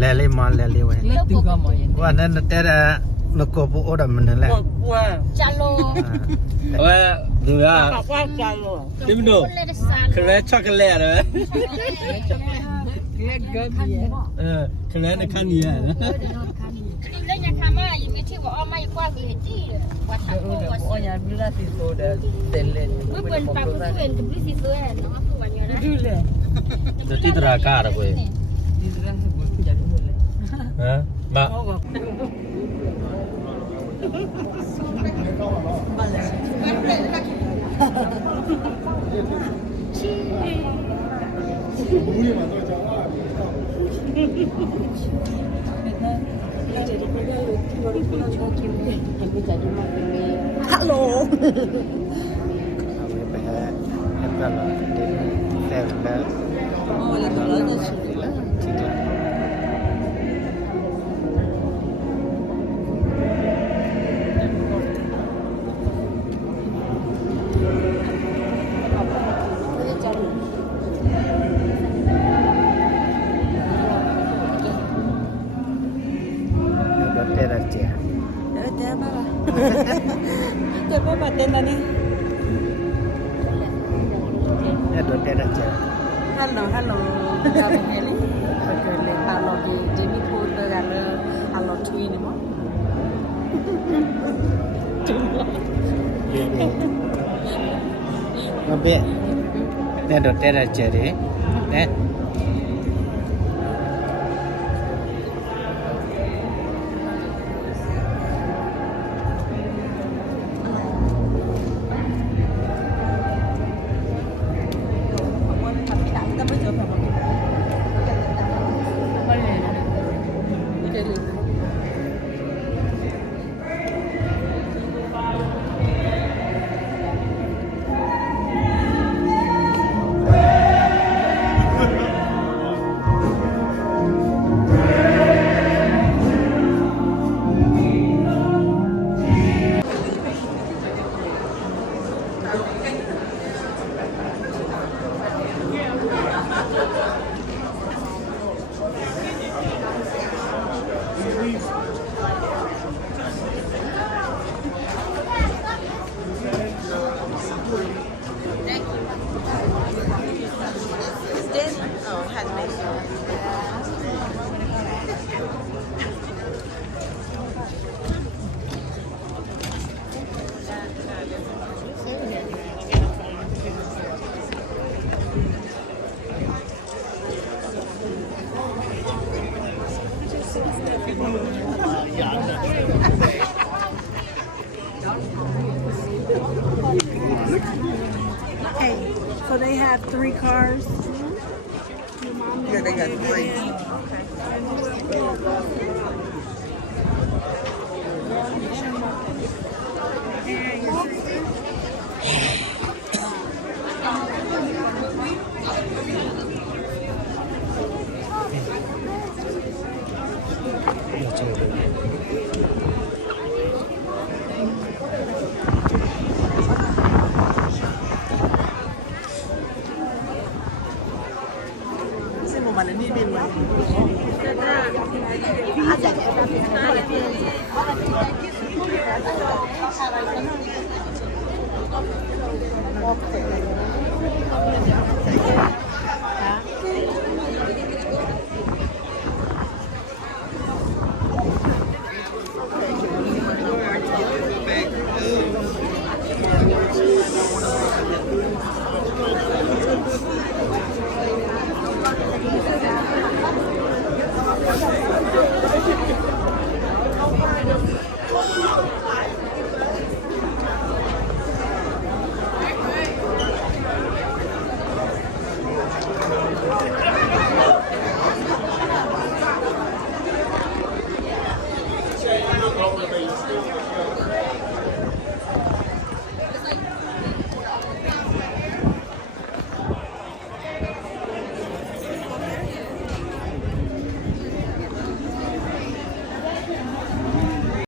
lele mal lele we wa na te da no ko bu oda man le chalo wa du ya dim do kre chocolate rồi kre na kan ni ya đây nhà tham á những cái chuyện của ông mày qua cái gì qua thằng cô qua Oh ya bila si soda tele. mới quên pa cũng quên cái gì rồi nó không quan nhớ đấy do ti tra ka ra ko Dizra sebut jadi boleh. ha ba Halo.ไปฮะแล้วก็แต่แล้ว Oh, la tolada sudah. te da che Te apa? Te apa tenda ni? ya do te da che Halo, halo. Kami Heli. Okey, kalau di Jimmy Pool kalau kalau tui ni mah. ma be te do te da che de te Tapi tak kita berjumpa. Boleh. Okey. Okay, so they have 3 cars. Yeah, they got three. yo che